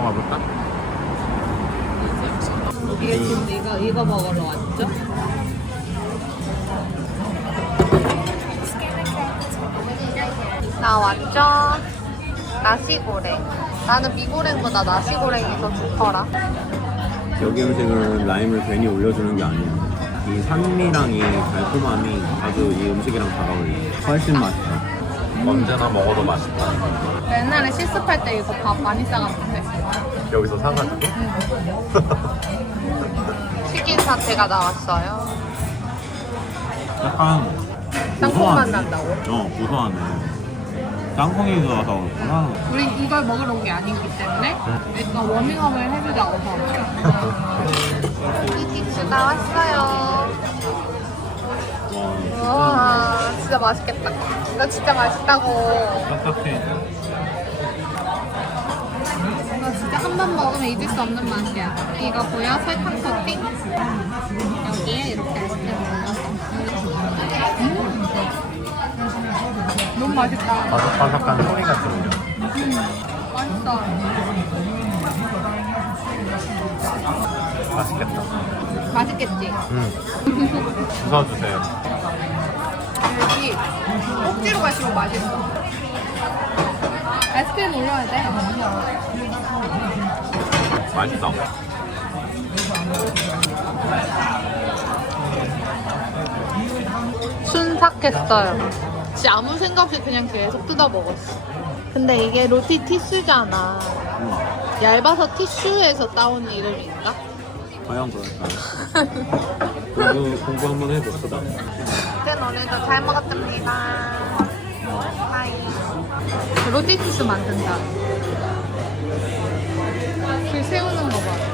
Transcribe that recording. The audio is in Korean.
들어가 볼까? 이게 지금 이거 이거 먹으러 왔죠? 나 왔죠? 나시고랭. 나는 미고랭보다 나시고랭이 더 좋더라. 여기 음식은 라임을 괜히 올려주는 게 아니야. 이 산미랑 이 달콤함이 아주 이 음식이랑 잘 어울려. 훨씬 맛있어. 언제나 먹어도 맛있다. 옛날에 실습할 때 이거 밥 많이 싸갔는데. 여기서 사가지고? 튀긴 사태가 나왔어요. 약간 땅콩 맛 고소하네. 난다고? 어, 고소하네. 땅콩이 들어가서 그렇구나. 우리 이걸 먹으러 온 게 아니기 때문에 일단 워밍업을 해주자고 튀김수 나왔어요. 와, 와 진짜 맛있겠다. 이거 진짜 맛있다고. 딱딱해. 한 번 먹으면 잊을 수 없는 맛이야. 이거 보여? 설탕 토핑? 여기에 이렇게 아이스크림 올려서. 음. 너무 맛있다. 바삭바삭한 소리가 들려. 음, 맛있어. 맛있겠다. 맛있겠지? 응. 주워주세요. 여기 꼭지로 갈수록 맛있어. 아이스크림 올려야 돼. 맛있어. 순삭했어요. 진짜 아무 생각 없이 그냥 계속 뜯어 먹었어. 근데 이게 로티 티슈잖아. 얇아서 티슈에서 따온 이름인가? 과연 그럴까요? 공부, 공부 한번 해봅시다. 그땐 오늘도 잘 먹었답니다. 바이. 로티 티슈 만든다. 그 세우는 거 봐.